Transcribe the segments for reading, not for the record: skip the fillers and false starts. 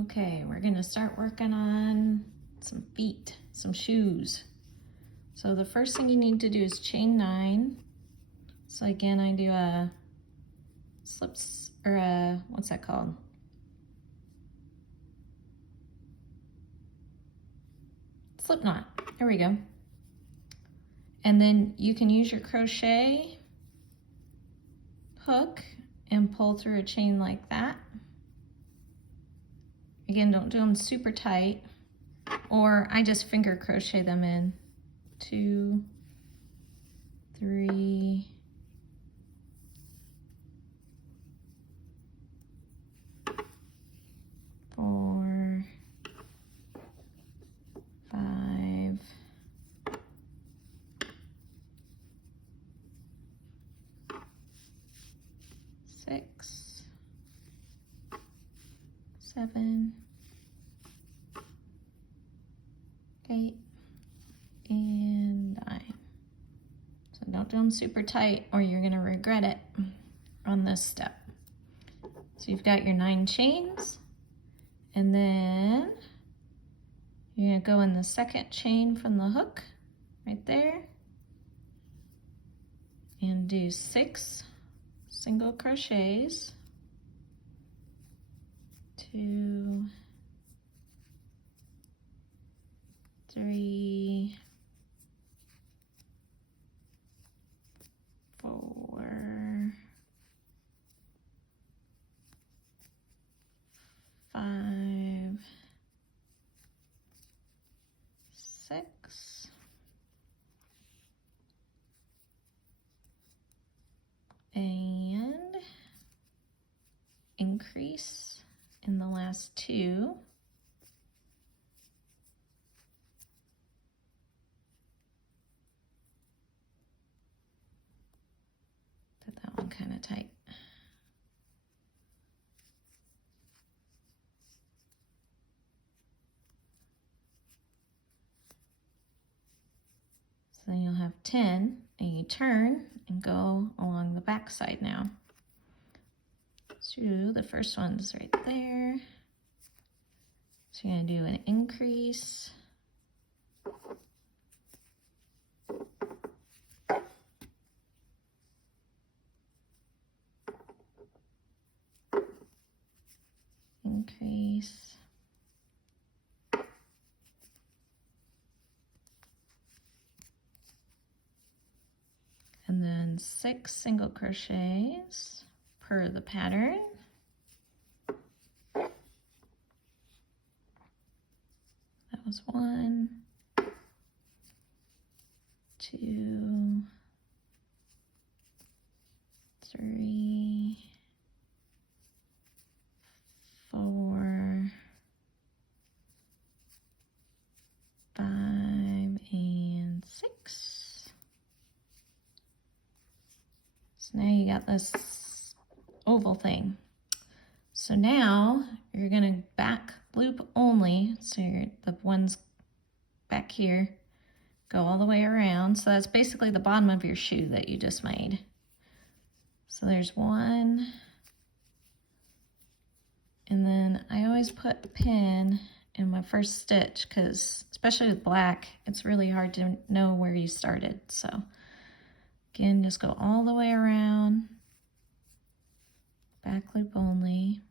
Okay, we're gonna start working on some feet, some shoes. So the first thing you need to do is chain 9. So again, I do a slips, or a, what's that called? Slip knot, there we go. And then you can use your crochet hook and pull through a chain like that. Again, don't do them super tight, or I just finger crochet them in. 2, 3, 4, 5, 6, 7, 8, and 9. So don't do them super tight or you're gonna regret it on this step. So you've got your 9 chains, and then you're gonna go in the second chain from the hook right there and do 6 single crochets. 2, 3, 4, 5, 6, and increase in the last 2. Put that one kind of tight. So then you'll have 10, and you turn and go along the back side now. So the first one's right there. So you're going to do an increase. Increase. And then 6 single crochets per the pattern. That was 1, 2, 3, 4, 5, and 6. So now you got this oval thing. So now you're gonna back loop only. So the ones back here go all the way around. So that's basically the bottom of your shoe that you just made. So there's 1. And then I always put a pin in my first stitch because, especially with black, it's really hard to know where you started. So again, just go all the way around, back loop only.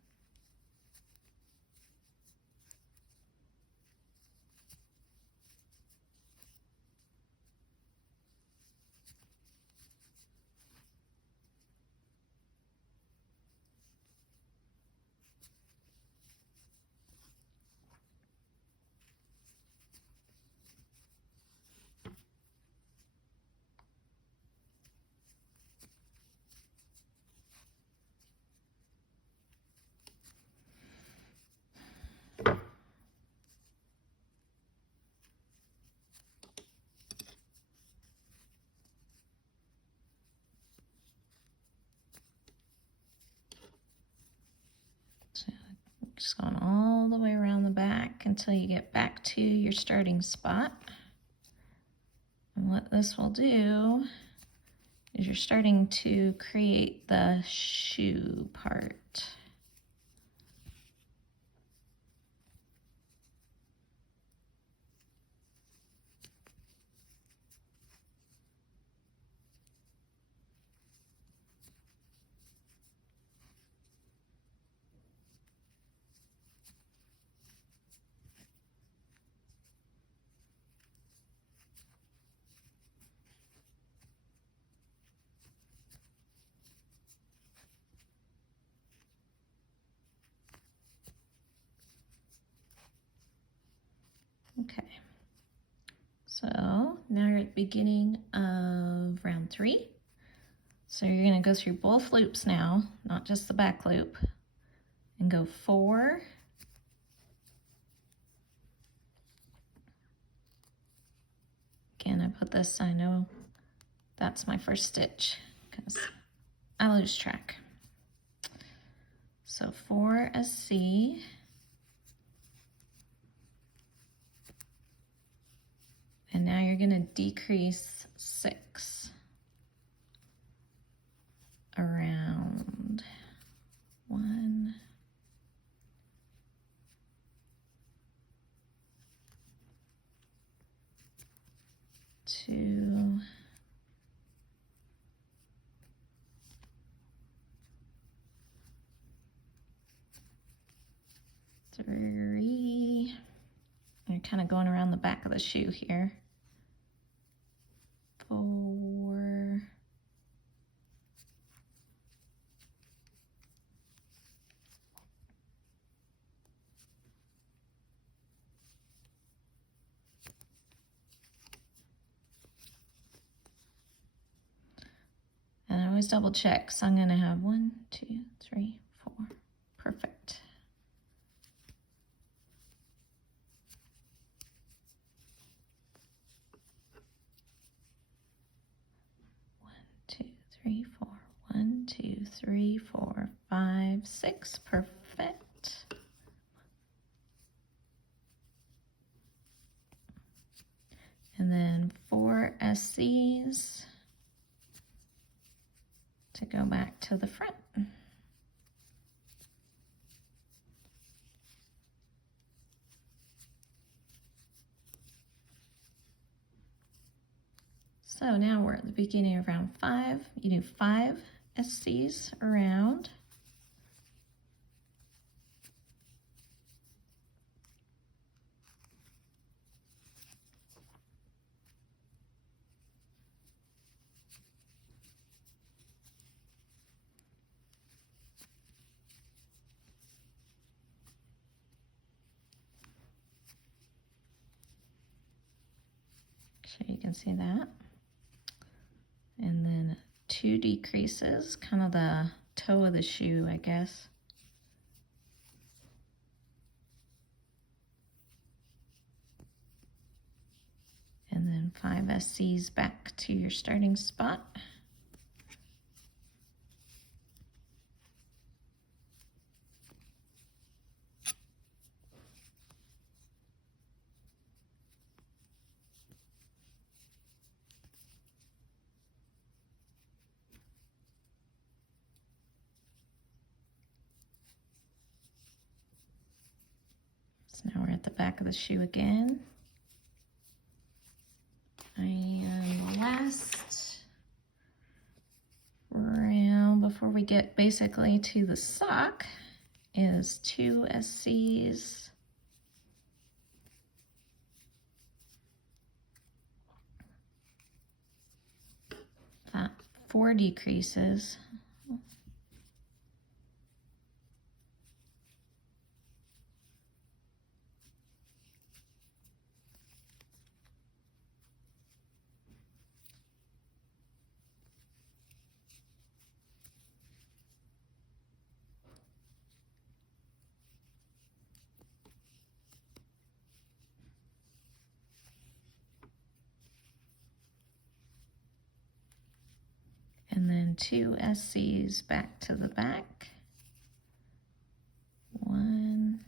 Just going all the way around the back until you get back to your starting spot. And what this will do is you're starting to create the shoe part. Okay. So now you're at the beginning of round 3. So you're going to go through both loops now, not just the back loop, and go 4, again, I put this, I know that's my first stitch because I lose track. So 4 a C, and now you're going to decrease 6 around 1, 2, 3. You're kind of going around the back of the shoe here. 4, 'and I always double check, so I'm going to have 1, 2, 3, 4. Perfect. Two, 3, 4. 1, 2, 3, 4, 5, 6. Perfect. And then 4 SCs to go back to the front. So now we're at the beginning of round 5. You do 5 SCs around. So you can see that. And then 2 decreases, kind of the toe of the shoe, I guess. And then 5 SCs back to your starting spot. So now we're at the back of the shoe again. And last round before we get basically to the sock is 2 SCs. That 4 decreases. And then 2 SCs back to the back. 1,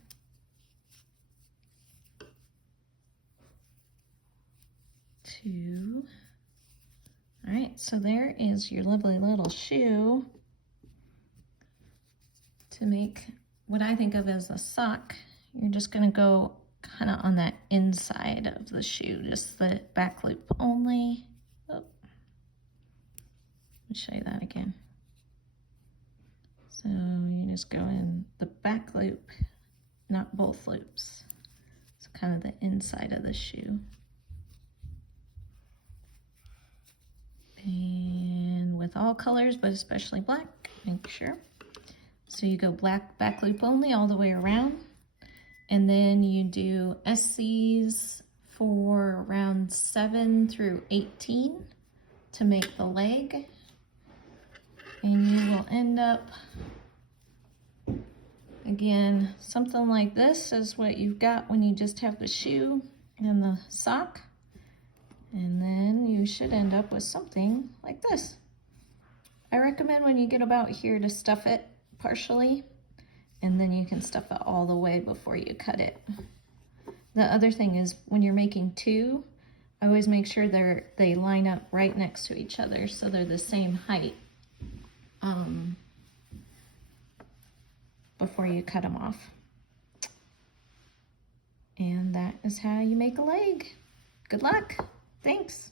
2. All right, so there is your lovely little shoe to make what I think of as a sock. You're just going to go kind of on that inside of the shoe, just the back loop only. Oh. Let me show you that again. So you just go in the back loop, not both loops. It's kind of the inside of the shoe. And with all colors, but especially black, make sure. So you go black back loop only all the way around, And then you do SCs for round 7 through 18 to make the leg. And you will end up, again, something like this is what you've got when you just have the shoe and the sock. And then you should end up with something like this. I recommend when you get about here to stuff it partially, and then you can stuff it all the way before you cut it. The other thing is when you're making two, I always make sure they line up right next to each other so they're the same height before you cut them off. And that is how you make a leg. Good luck. Thanks.